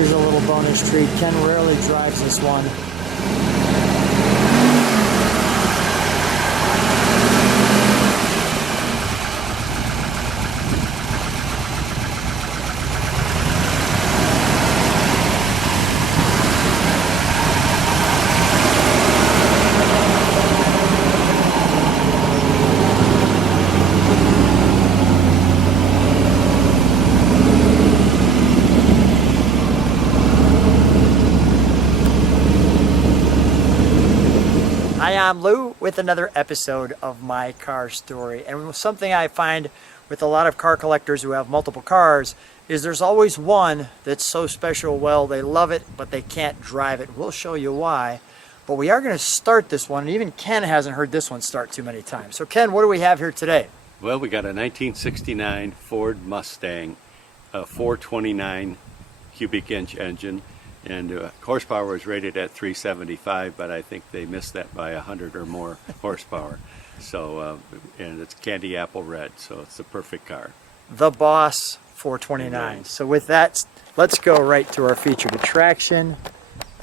Here's a little bonus treat. Ken rarely drives this one. Hi, I'm Lou with another episode of My Car Story. And something I find with a lot of car collectors who have multiple cars is there's always one that's so special. Well, they love it, but they can't drive it. We'll show you why. But we are going to start this one, and even Ken hasn't heard this one start too many times. So Ken, what do we have here today? Well, we got a 1969 Ford Mustang, a 429 cubic inch engine. And horsepower is rated at 375, but I think they missed that by 100 or more horsepower. So, and it's candy apple red, so it's the perfect car. The Boss 429. So with that, let's go right to our featured attraction.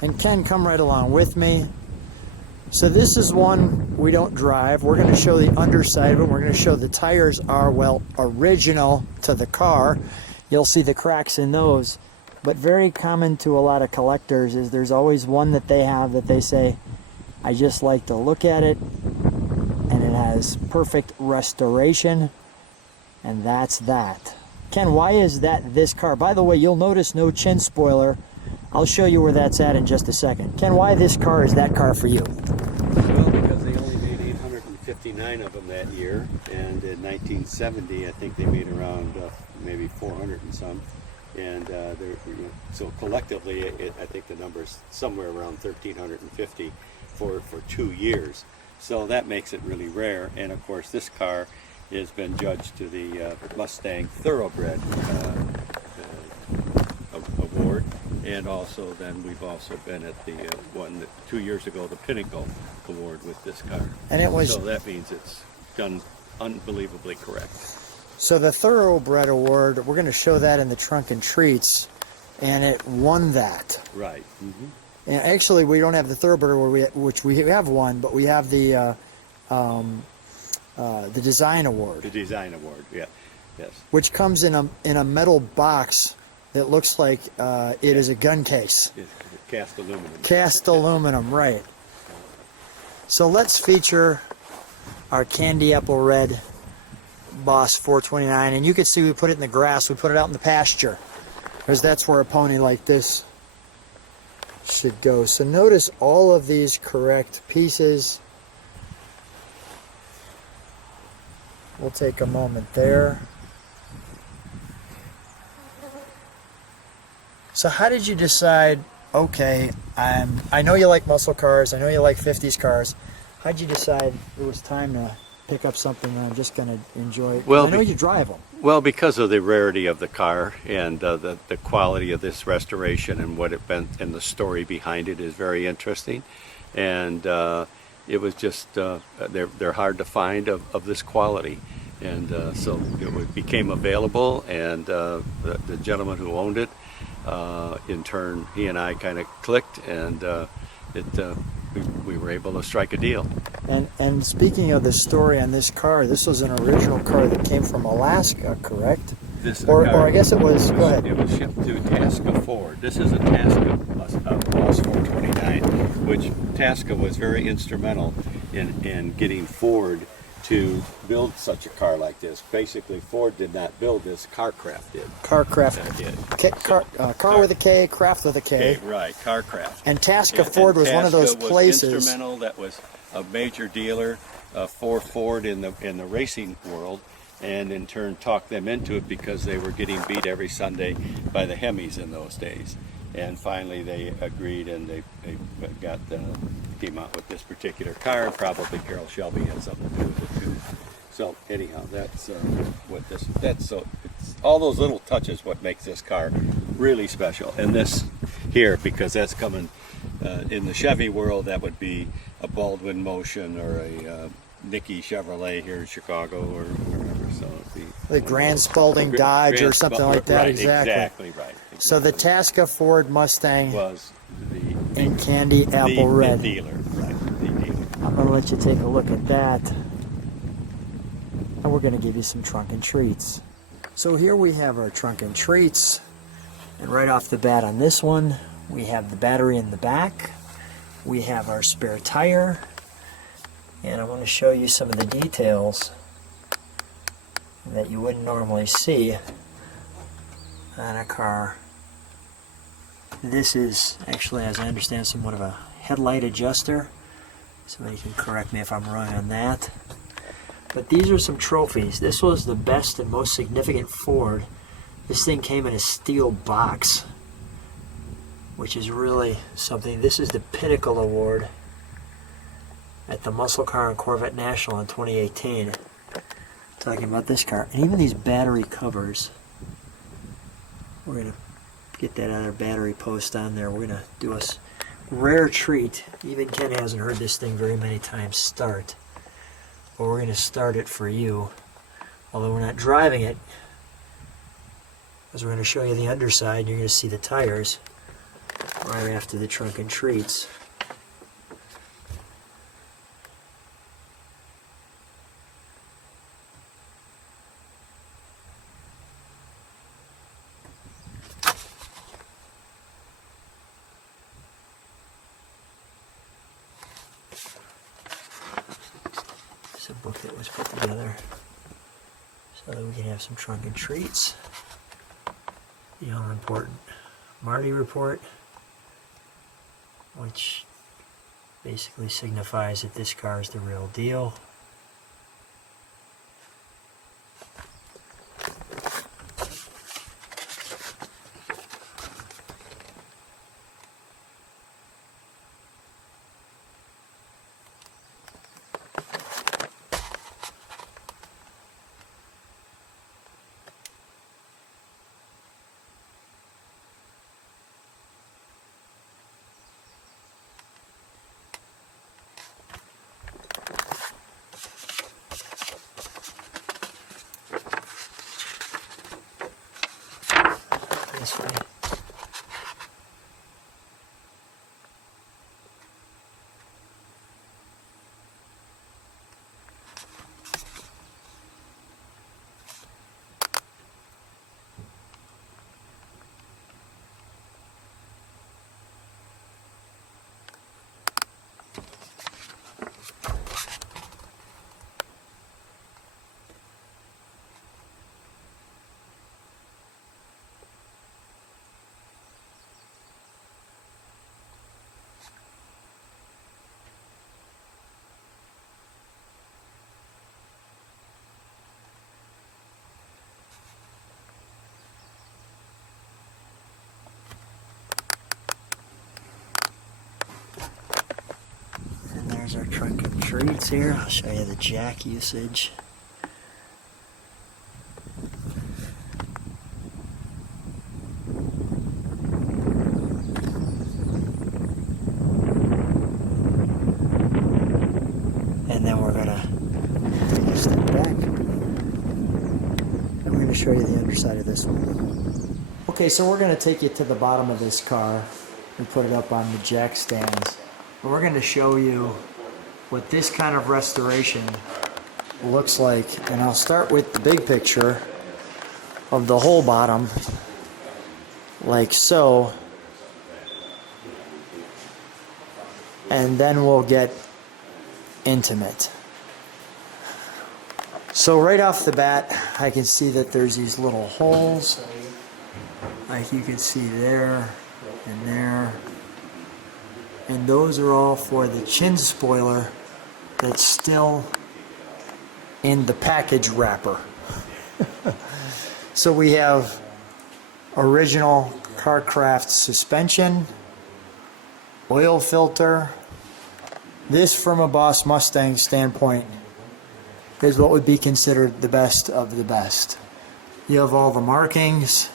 And Ken, come right along with me. So this is one we don't drive. We're going to show the underside of it. We're going to show the tires are, well, original to the car. You'll see the cracks in those. But very common to a lot of collectors is there's always one that they have that they say, I just like to look at it, and it has perfect restoration, and that's that. Ken, why is that this car? By the way, you'll notice no chin spoiler. I'll show you where that's at in just a second. Ken, why this car is that car for you? Well, because they only made 859 of them that year, and in 1970, I think they made around maybe 400 and some. And so collectively, I think the number is somewhere around 1,350 for 2 years. So that makes it really rare. And of course, this car has been judged to the Mustang Thoroughbred award, and also then we've also been at the one that 2 years ago, the Pinnacle Award with this car. And it was, so that means it's done unbelievably correct. So the Thoroughbred Award, we're going to show that in the Trunk and Treats, and it won that. Right. Mm-hmm. And actually, we don't have the Thoroughbred Award, which we have one, but we have the Design Award. The Design Award, yeah, yes. Which comes in a metal box that looks like it is a gun case. It's cast aluminum. Cast aluminum, right. So let's feature our candy apple red Boss 429, and you can see we put it in the grass. We put it out in the pasture, because that's where a pony like this should go. So notice all of these correct pieces. We'll take a moment there. So how did you decide, okay, I know you like muscle cars, I know you like 50s cars. How did you decide it was time to pick up something that I'm just going to enjoy? Well, I know you drive them. Well, because of the rarity of the car and the quality of this restoration and what it meant and the story behind it is very interesting. And it was just, they're hard to find of this quality. And so it became available, and the gentleman who owned it, in turn, he and I kind of clicked, and we were able to strike a deal. And speaking of the story on this car, this was an original car that came from Alaska, correct? Or I guess it was, go ahead. It was shipped to Tasca Ford. This is a Tasca Boss 429, which Tasca was very instrumental in getting Ford to build such a car like this. Basically, Ford did not build this, Kraft did. Kraft did. Car with a K, Kraft with a K. Right, Kraft. And Tasca Ford was one of those places. Was instrumental. That was a major dealer for Ford in the racing world, and in turn talked them into it because they were getting beat every Sunday by the Hemis in those days. And finally they agreed, and they came out with this particular car, and probably Carroll Shelby had something to do with it too. So anyhow, that's so it's all those little touches what makes this car really special. And this here, because that's coming in the Chevy world, that would be a Baldwin Motion or a Nicky Chevrolet here in Chicago or wherever. So the Grand Spalding Dodge or something like that. Right, exactly. Exactly right. So the Tasca Ford Mustang was the in candy apple red. The dealer, right? The dealer. I'm going to let you take a look at that. And we're going to give you some trunk and treats. So here we have our trunk and treats. And right off the bat on this one, we have the battery in the back. We have our spare tire. And I want to show you some of the details that you wouldn't normally see on a car. This is actually, as I understand, somewhat of a headlight adjuster. Somebody can correct me if I'm wrong on that. But these are some trophies. This was the best and most significant Ford. This thing came in a steel box, which is really something. This is the Pinnacle Award at the Muscle Car and Corvette National in 2018. Talking about this car. And even these battery covers. We're going to get that other battery post on there. We're going to do a rare treat. Even Ken hasn't heard this thing very many times start. But we're going to start it for you. Although we're not driving it. Because we're going to show you the underside. And you're going to see the tires right after the trunk and treats. A book that was put together so that we can have some trunk and treats. The all important Marty report, which basically signifies that this car is the real deal. This way. There's our trunk and treats here. I'll show you the jack usage. And then we're gonna take a step back. And we're gonna show you the underside of this one. Okay, so we're gonna take you to the bottom of this car and put it up on the jack stands. And we're gonna show you what this kind of restoration looks like. And I'll start with the big picture of the whole bottom, like so. And then we'll get intimate. So right off the bat, I can see that there's these little holes, like you can see there and there. And those are all for the chin spoiler that's still in the package wrapper. So we have original Kraft suspension, oil filter. This, from a Boss Mustang standpoint, is what would be considered the best of the best. You have all the markings.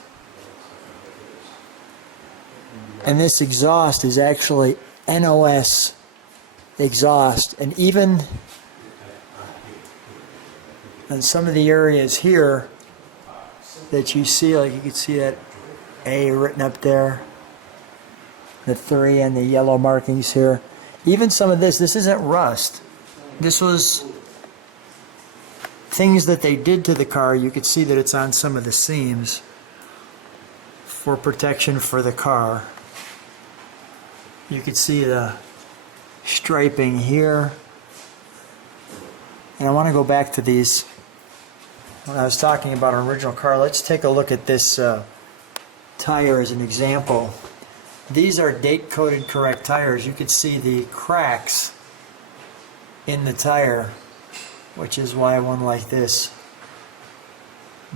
And this exhaust is actually NOS exhaust, and even in some of the areas here that you see, like you can see that A written up there. The 3 and the yellow markings here. Even some of this isn't rust. This was things that they did to the car. You could see that it's on some of the seams for protection for the car. You could see the striping here. And I want to go back to these. When I was talking about an original car, let's take a look at this tire as an example. These are date-coded correct tires. You could see the cracks in the tire, which is why one like this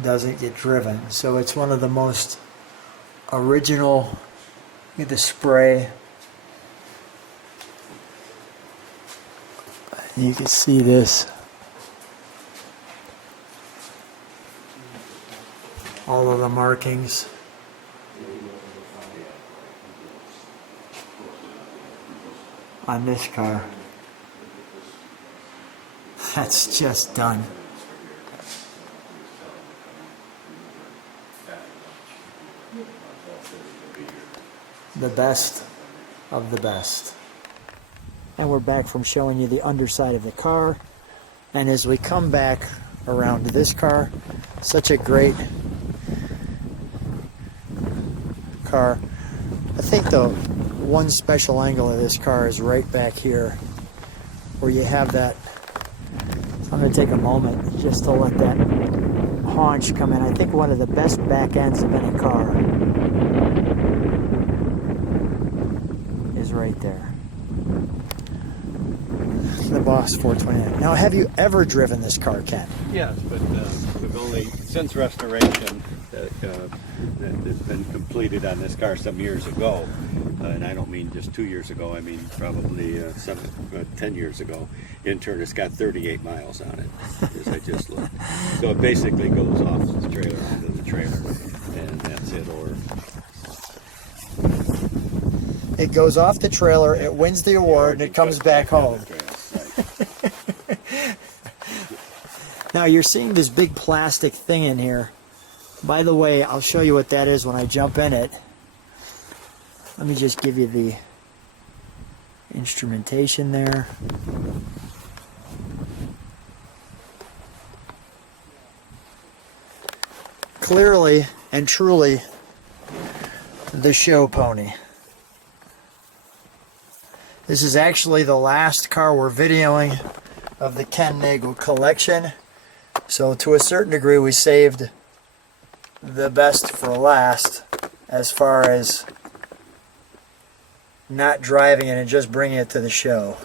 doesn't get driven. So it's one of the most original. Look at the spray. You can see this. All of the markings. On this car. That's just done. The best of the best. And we're back from showing you the underside of the car. And as we come back around to this car, such a great car. I think the one special angle of this car is right back here where you have that. I'm going to take a moment just to let that haunch come in. I think one of the best back ends of any car is right there. The Boss 429. Now, have you ever driven this car, Ken? Yes, but we've only, since restoration that has been completed on this car some years ago, and I don't mean just 2 years ago, I mean probably 10 years ago, in turn it's got 38 miles on it, as I just looked. So it basically goes off the trailer onto the trailer, and that's it. Or it goes off the trailer, it wins the award, and it comes back home. Now you're seeing this big plastic thing in here. By the way, I'll show you what that is when I jump in it. Let me just give you the instrumentation there. Clearly and truly the show pony. This is actually the last car we're videoing of the Ken Nagel collection. So to a certain degree we saved the best for last as far as not driving it and just bringing it to the show.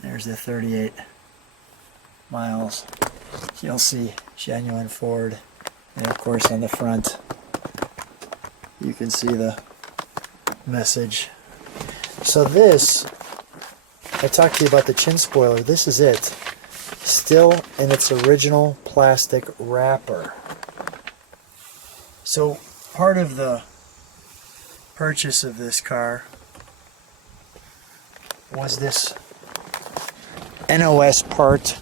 There's the 38 miles. You'll see genuine Ford. And of course on the front you can see the message. So this, I talked to you about the chin spoiler. This is it. Still in its original plastic wrapper. So part of the purchase of this car was this NOS part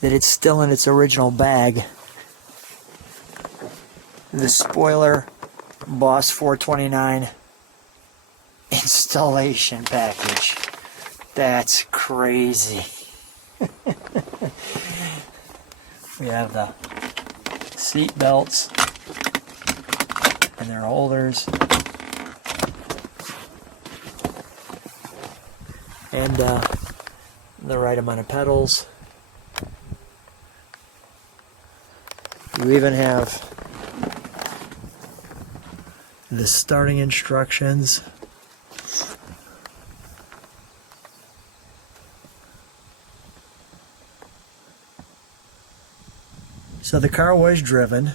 that it's still in its original bag. The spoiler Boss 429 installation package. That's crazy. We have the seat belts and their holders, and the right amount of pedals. You even have the starting instructions. So the car was driven,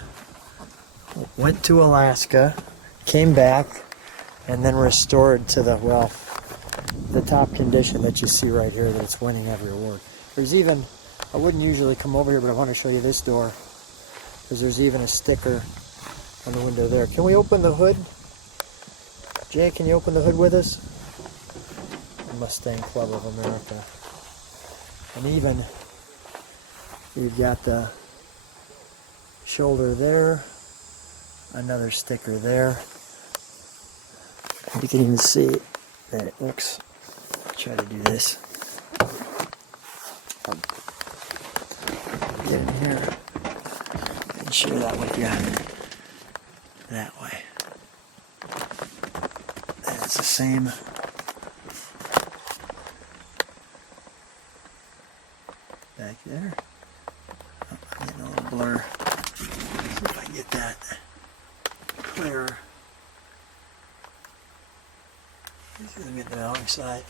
went to Alaska, came back, and then restored to the, well, the top condition that you see right here, that it's winning every award. There's even, I wouldn't usually come over here, but I want to show you this door, because there's even a sticker on the window there. Can we open the hood? Jay, can you open the hood with us? Mustang Club of America. And even You've got the shoulder there, another sticker there. You can even see that it looks, try to do this. Get in here and share that with you that way. And it's the same. Back there. Oh, I'm getting a little blur. See if I can get that clearer. Let me get the wrong side.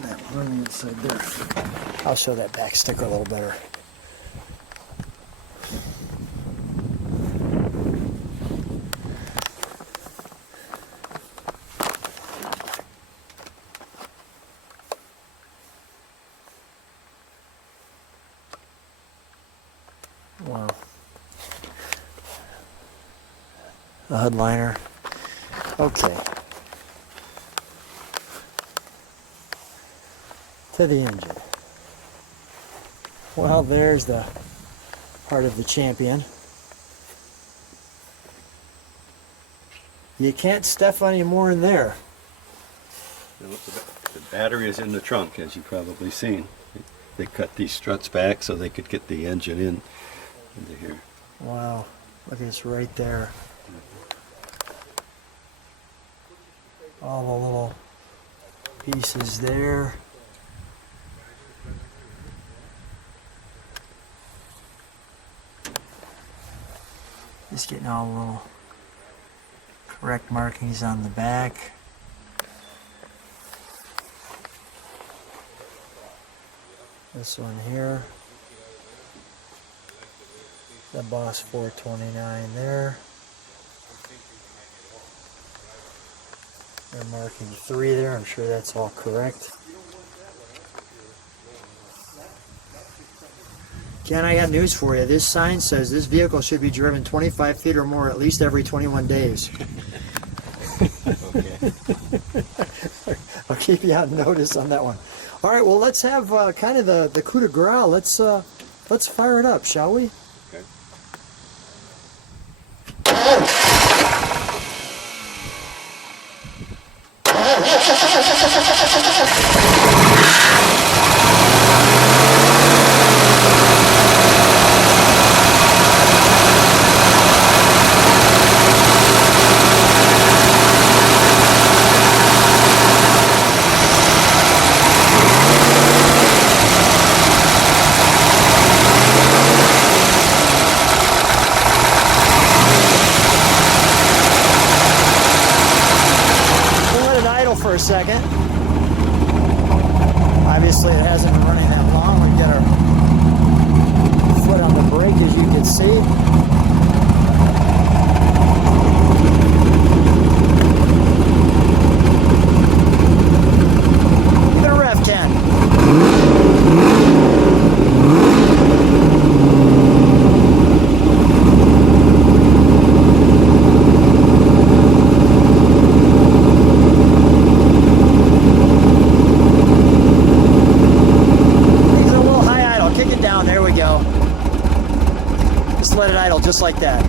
That one on the inside there. I'll show that back sticker a little better. Wow. The HUD liner. Okay. To the engine. Well, there's the part of the Champion. You can't stuff any more in there. The battery is in the trunk, as you've probably seen. They cut these struts back so they could get the engine into here. Wow, look at this right there. All the little pieces there. Just getting all the little correct markings on the back. This one here. The Boss 429 there. They're marking 3 there. I'm sure that's all correct. Ken, I got news for you. This sign says this vehicle should be driven 25 feet or more at least every 21 days. Okay. I'll keep you on notice on that one. All right, well, let's have kind of the coup de grace. Let's fire it up, shall we? Okay. For a second. Obviously it hasn't been running that long. We get our foot on the brake, as you can see. Give it a rev, Ken. Let it idle just like that.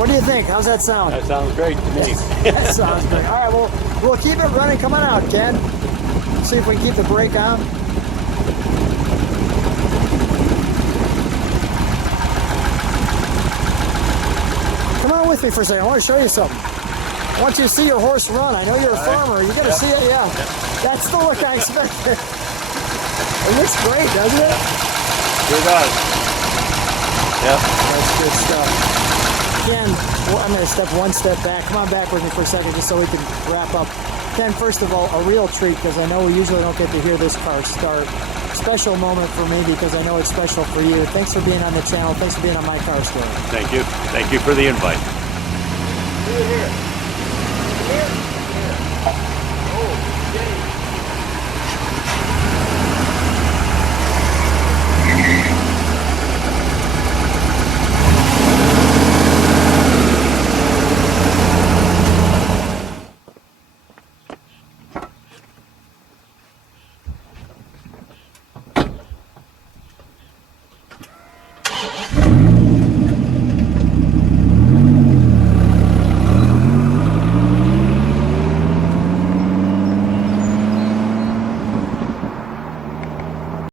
What do you think? How's that sound? That sounds great to me. That sounds great. All right, well, we'll keep it running. Come on out, Ken. See if we can keep the brake on. Come on with me for a second. I want to show you something. I want you to see your horse run. I know you're a farmer. You got to see it, yeah. That's the look I expected. It looks great, doesn't it? Sure does. Yep. That's good stuff. Ken, well, I'm going to step one step back. Come on back with me for a second just so we can wrap up. Ken, first of all, a real treat because I know we usually don't get to hear this car start. Special moment for me because I know it's special for you. Thanks for being on the channel. Thanks for being on My Car Story. Thank you. Thank you for the invite. Here.